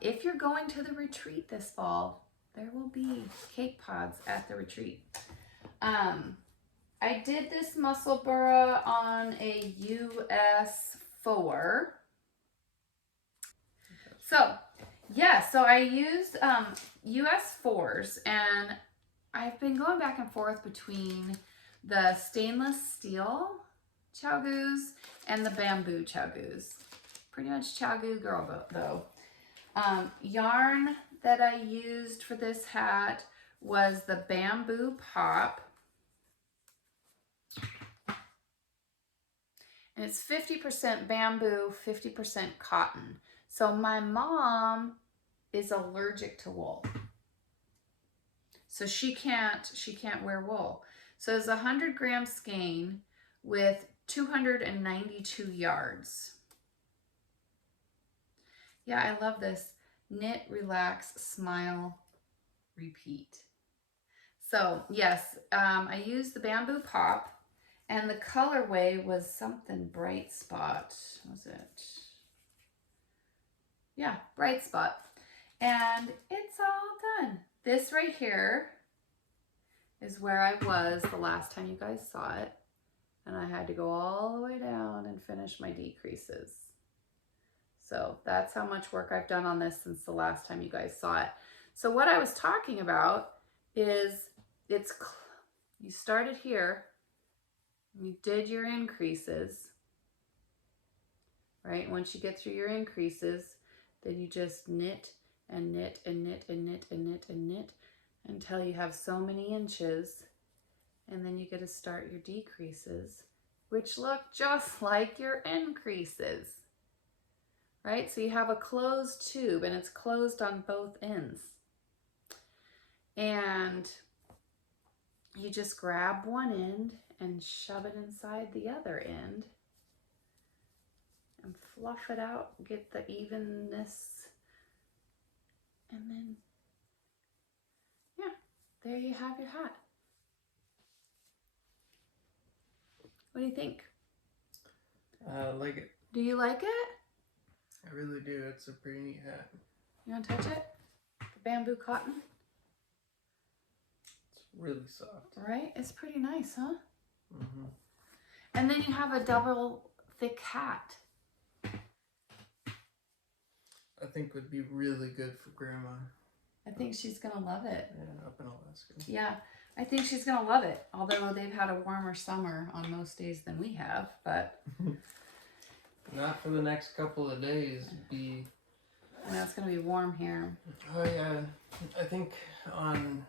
If you're going to the retreat this fall, there will be cake pods at the retreat. I did this muscle burra on a US 4. So yeah, so I used US 4s, and I've been going back and forth between the stainless steel Chow-Goos and the bamboo Chow-Goos. Pretty much Chow-Goo girl though. Yarn that I used for this hat was the bamboo pop. And it's 50% bamboo, 50% cotton. So my mom is allergic to wool. So she can't wear wool. So it's 100-gram skein with 292 yards. Yeah, I love this. Knit, relax, smile, repeat. So yes, I used the bamboo pop, and the colorway was something bright spot. Was it? Yeah, bright spot. And it's all done. This right here is where I was the last time you guys saw it. And I had to go all the way down and finish my decreases. So that's how much work I've done on this since the last time you guys saw it. So what I was talking about is you started here, you did your increases, right? Once you get through your increases, then you just knit and knit and knit and knit and knit and knit until you have so many inches, and then you get to start your decreases, which look just like your increases, right? So you have a closed tube, and it's closed on both ends. And you just grab one end and shove it inside the other end and fluff it out, get the evenness, and then, yeah, there you have your hat. What do you think? I like it. Do you like it? I really do. It's a pretty neat hat. You want to touch it? The bamboo cotton? It's really soft. Right? It's pretty nice, huh? Mm-hmm. And then you have a double thick hat. I think would be really good for Grandma. I think she's going to love it. Yeah, up in Alaska. Yeah, I think she's going to love it. Although they've had a warmer summer on most days than we have, but... Not for the next couple of days. I know it's going to be warm here. Oh yeah, I think on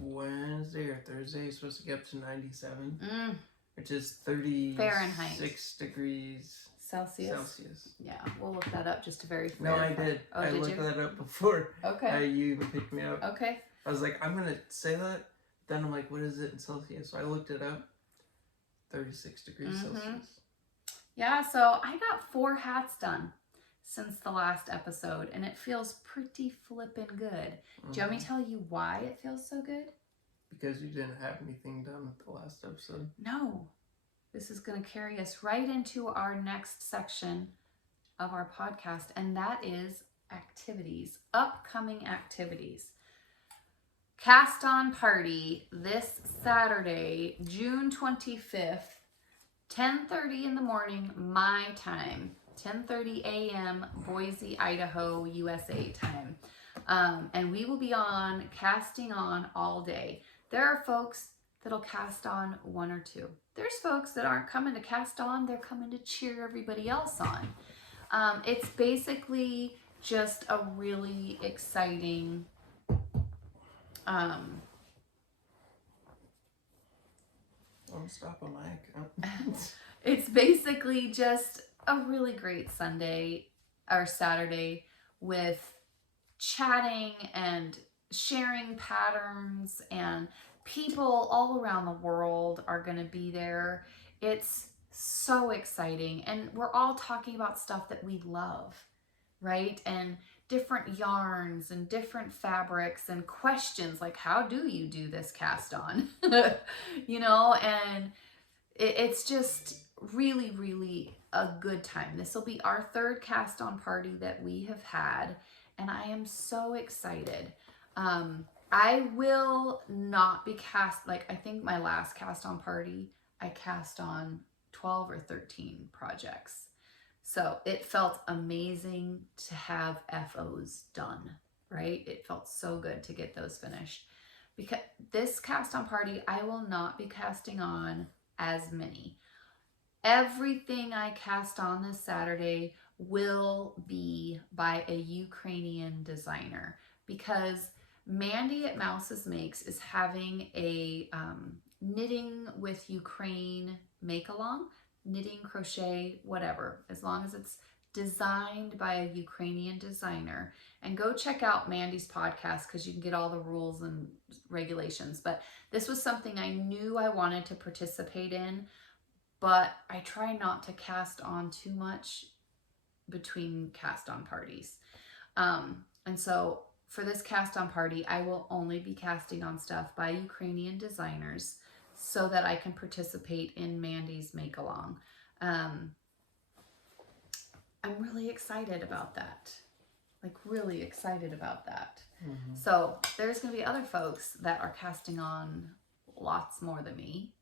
Wednesday or Thursday it's supposed to get up to 97, which is 36 Fahrenheit. degrees Celsius. Yeah, we'll look that up just to verify. No, I did. Oh, I did looked you? that up before Okay. you even picked me up. Okay. I was like, I'm going to say that. Then I'm like, what is it in Celsius? So I looked it up. 36 degrees Celsius. Yeah, so I got 4 hats done since the last episode, and it feels pretty flippin' good. Do you want me to tell you why it feels so good? Because you didn't have anything done with the last episode. No. This is going to carry us right into our next section of our podcast, and that is activities, upcoming activities. Cast on party this Saturday, June 25th, 10:30 in the morning, my time, 10:30 a.m. Boise, Idaho, USA time. And we will be on casting on all day. There are folks that'll cast on 1 or 2. There's folks that aren't coming to cast on, they're coming to cheer everybody else on. It's basically just a really exciting Don't stop on my account. it's basically just a really great Sunday or Saturday with chatting and sharing patterns, and people all around the world are going to be there. It's so exciting, and we're all talking about stuff that we love, right? And different yarns and different fabrics and questions like, how do you do this cast on? You know, and it's just really, really a good time. This will be our 3rd cast on party that we have had, and I am so excited. I will not be I think my last cast on party, I cast on 12 or 13 projects. So it felt amazing to have FOs done, right? It felt so good to get those finished. Because this cast on party, I will not be casting on as many. Everything I cast on this Saturday will be by a Ukrainian designer, because Mandy at Mouse's Makes is having a knitting with Ukraine make along knitting, crochet, whatever, as long as it's designed by a Ukrainian designer. And go check out Mandy's podcast because you can get all the rules and regulations. But this was something I knew I wanted to participate in, but I try not to cast on too much between cast on parties. And so for this cast on party, I will only be casting on stuff by Ukrainian designers so that I can participate in Mandy's make along. I'm really excited about that. Like, really excited about that. Mm-hmm. So there's going to be other folks that are casting on lots more than me.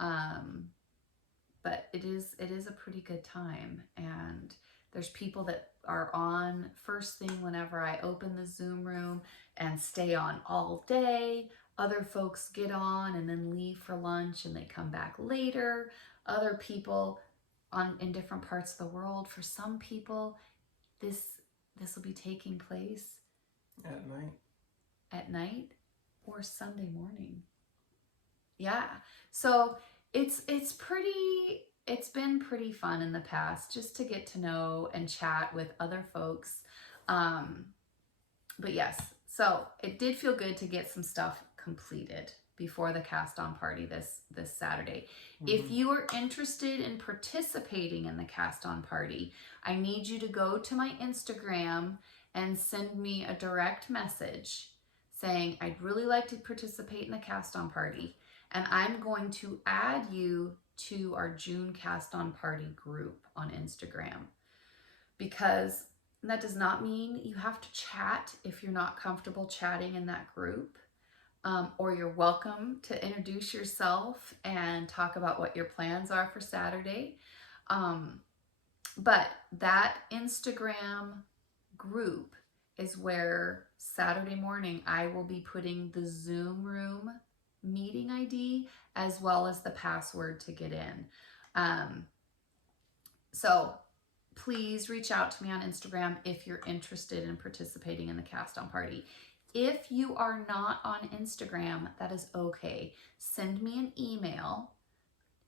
But it is a pretty good time. And there's people that are on first thing whenever I open the Zoom room and stay on all day. Other folks get on and then leave for lunch and they come back later. Other people in different parts of the world. For some people, this will be taking place at night or Sunday morning. Yeah. So it's been pretty fun in the past just to get to know and chat with other folks. But yes, so it did feel good to get some stuff completed before the cast on party this Saturday. Mm-hmm. If you are interested in participating in the cast on party, I need you to go to my Instagram and send me a direct message saying, I'd really like to participate in the cast on party. And I'm going to add you to our June cast on party group on Instagram, because that does not mean you have to chat if you're not comfortable chatting in that group. Or you're welcome to introduce yourself and talk about what your plans are for Saturday. But that Instagram group is where Saturday morning I will be putting the Zoom room meeting ID as well as the password to get in. So please reach out to me on Instagram if you're interested in participating in the cast on party. If you are not on Instagram, that is okay. Send me an email,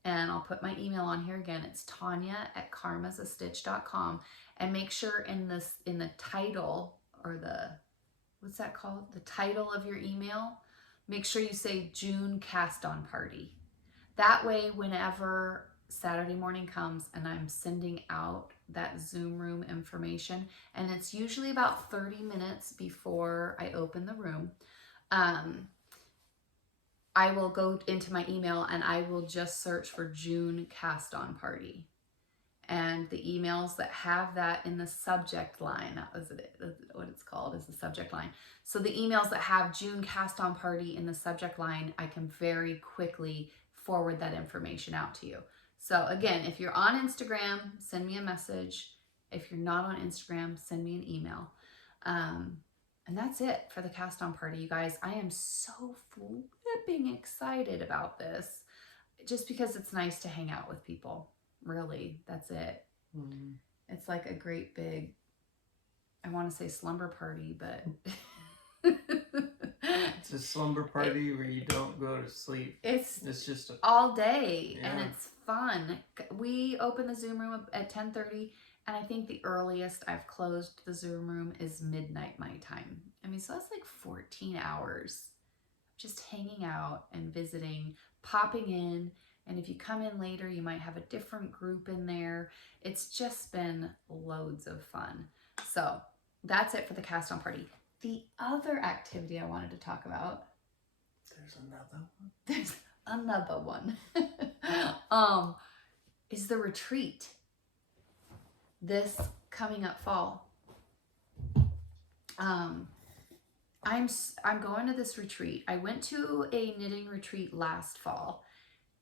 and I'll put my email on here again. It's Tanya@karmasastitch.com, and make sure in the title, or what's that called? The title of your email, make sure you say June cast on party. That way, whenever Saturday morning comes and I'm sending out that Zoom room information, and it's usually about 30 minutes before I open the room, I will go into my email and I will just search for June cast on party. And the emails that have that in the subject line, what it's called is the subject line. So the emails that have June cast on party in the subject line, I can very quickly forward that information out to you. So again, if you're on Instagram, send me a message. If you're not on Instagram, send me an email. And that's it for the cast on party, you guys. I am so flipping excited about this, just because it's nice to hang out with people. Really, that's it. Mm-hmm. It's like a great big, I want to say slumber party, but it's a slumber party where you don't go to sleep. It's just all day, and it's fun. We open the Zoom room at 10:30, and I think the earliest I've closed the Zoom room is midnight my time. I mean, so that's like 14 hours just hanging out and visiting, popping in. And if you come in later, you might have a different group in there. It's just been loads of fun. So that's it for the cast on party. The other activity I wanted to talk about. There's another one. Is the retreat this coming up fall. I'm going to this retreat. I went to a knitting retreat last fall.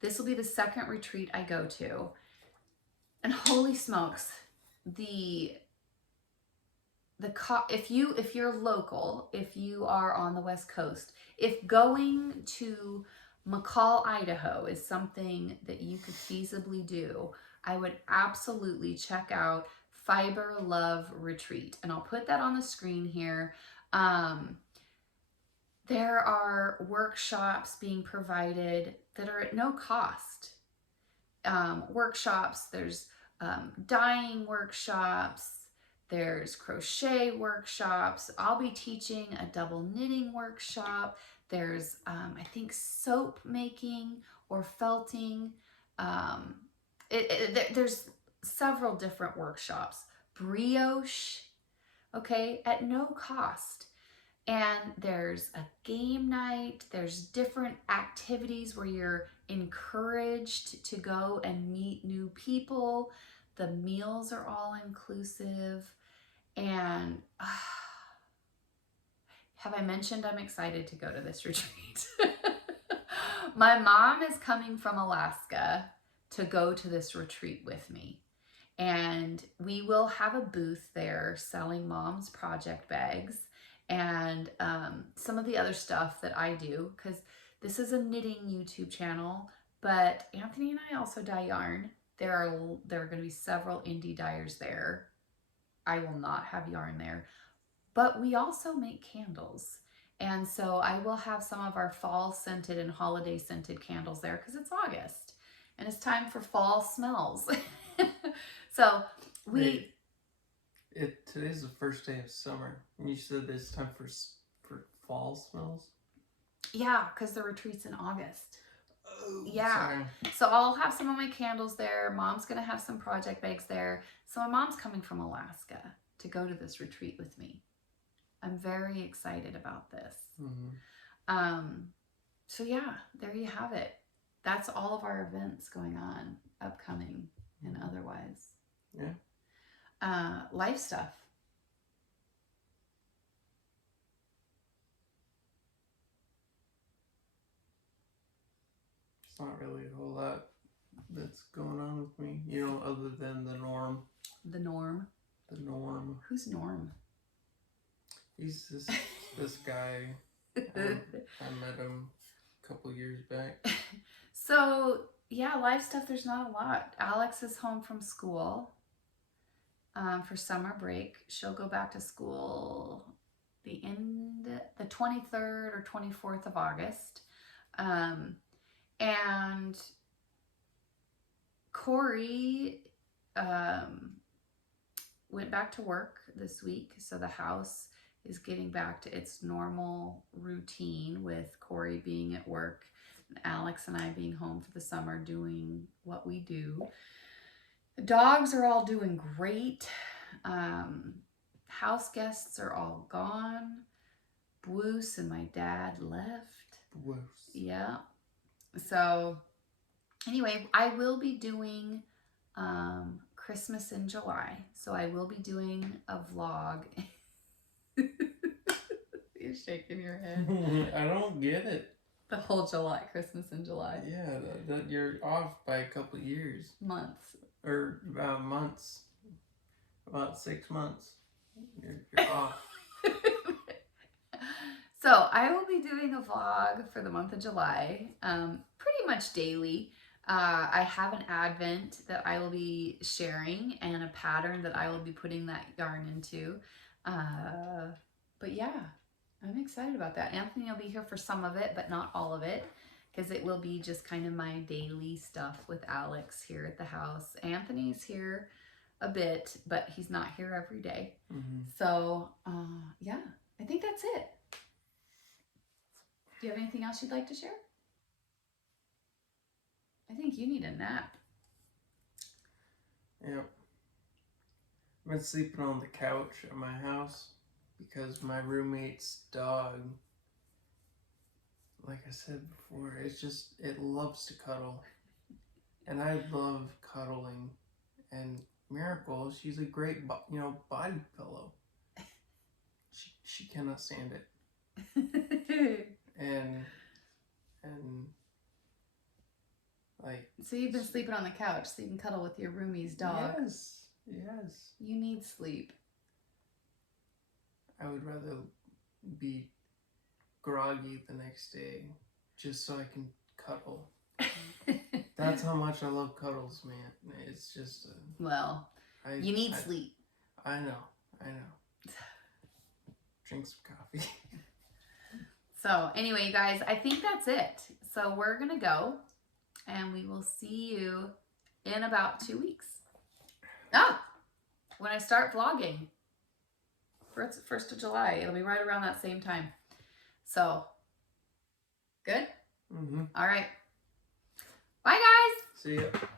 This will be the second retreat I go to. And holy smokes, if you're local, if you are on the West Coast, if going to McCall, Idaho is something that you could feasibly do, I would absolutely check out Fiber Love Retreat. And I'll put that on the screen here. There are workshops being provided that are at no cost. workshops. There's dyeing workshops. There's crochet workshops. I'll be teaching a double knitting workshop. There's, I think, soap making or felting. There's several different workshops. Brioche, okay, at no cost. And there's a game night. There's different activities where you're encouraged to go and meet new people. The meals are all inclusive. And have I mentioned I'm excited to go to this retreat? My mom is coming from Alaska to go to this retreat with me. And we will have a booth there selling Mom's project bags and some of the other stuff that I do, because this is a knitting YouTube channel, but Anthony and I also dye yarn. There are going to be several indie dyers there. I will not have yarn there, but we also make candles. And so I will have some of our fall scented and holiday scented candles there because it's August and it's time for fall smells. So today's the first day of summer, and you said it's time for fall smells. Yeah, because the retreat's in August. Oh, yeah. Sorry. So I'll have some of my candles there. Mom's gonna have some project bags there. So my mom's coming from Alaska to go to this retreat with me. I'm very excited about this. Mm-hmm. So yeah, there you have it. That's all of our events going on, upcoming and otherwise. Yeah. Life stuff. It's not really a whole lot that's going on with me, other than the norm. The norm? The norm. Who's Norm? He's this guy. I met him a couple years back. So, yeah, life stuff, there's not a lot. Alex is home from school for summer break. She'll go back to school the 23rd or 24th of August. And Corey went back to work this week, so the house is getting back to its normal routine with Corey being at work, and Alex and I being home for the summer doing what we do. The dogs are all doing great. House guests are all gone. Bruce and my dad left. Bruce. Yeah. So anyway, I will be doing Christmas in July. So I will be doing a vlog. You're shaking your head. I don't get it. The whole July, Christmas in July. Yeah, that you're off by a couple years. Months. Or months. About 6 months. You're off. So I will be doing a vlog for the month of July, pretty much daily. I have an advent that I will be sharing and a pattern that I will be putting that yarn into. But yeah, I'm excited about that. Anthony will be here for some of it, but not all of it, because it will be just kind of my daily stuff with Alex here at the house. Anthony's here a bit, but he's not here every day. Mm-hmm. So yeah, I think that's it. Do you have anything else you'd like to share? I think you need a nap. Yep. I've been sleeping on the couch at my house because my roommate's dog, like I said before, it loves to cuddle. And I love cuddling. And Miracle, she's a great, body pillow. She cannot stand it. And like. So you've been sleeping on the couch so you can cuddle with your roomie's dog. Yes. You need sleep. I would rather be groggy the next day just so I can cuddle. That's how much I love cuddles, man. It's just... well, you need sleep. I know. Drink some coffee. So anyway, you guys, I think that's it. So we're going to go and we will see you in about 2 weeks. Ah, when I start vlogging. 1st of July. It'll be right around that same time. So, good? Mm-hmm. All right. Bye, guys. See ya.